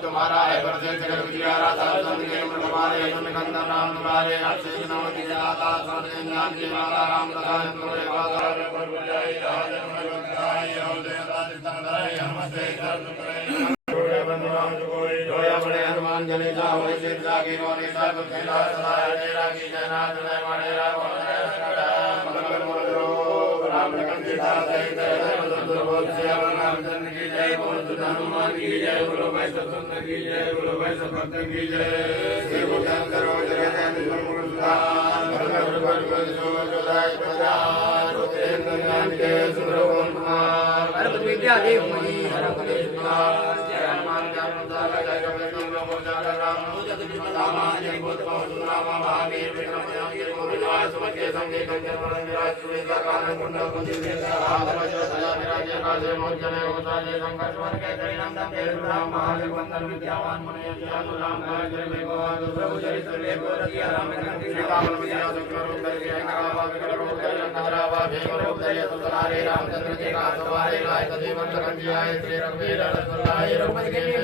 तुम्हारा है परसे जगत विद्यारा साधन के तुम्हारे गंधर नाम तुम्हारे अक्षय नाम की जाता साधन ज्ञान की माता राम कथा तुम्हारे पादा पर बुझाई राज में बुझाई और देवता चित्तनदाई नमस्ते सर्वत्र जोया बड़े हनुमान जने जाओ सिर जागी रोने सब खेला सदाय तेरा की जनात में मणेरा मंगल मोदरो ब्राह्मण कंदिता सहित बोल श्याम नाम चंद्र की जय बोल हनुमान की जय बोलो भाई सत्संग की जय बोलो भाई सत्संग की जय श्री भगवान करो जय जय मुर्दान भगवान भगवान जो जोदाय प्रचार तेंद्र ज्ञान के सुब्रह्मण्य कुमार गणपति विद्या देव मणि हरम कलेश कुमार जय हनुमान ज्ञान मुद्दा जय कपि लोक जागर राम जय पितामह जय भूत पवन नाम महावीर विक्रम जय गोविंद सुमति संगे कंजन वरण विराज सुवेद कानन कुंडल कुंजित आधवज सजा विराज काजे मोचने उताजे संकट वर के परिणाम दम के राम महादेव वंदन विद्यावान मुनि जानु राम जय भगवान प्रभु चरित्र ले गोरखिया राम कंठी कामल विद्या शुक्र रूप धरि अंगरावा विकट रूप धरि अंगरावा भीम रूप धरि सुतनारे रामचंद्र के का सवारे लाय जीवन कंठी आए श्री रघुवीर रघुराय रघुपति के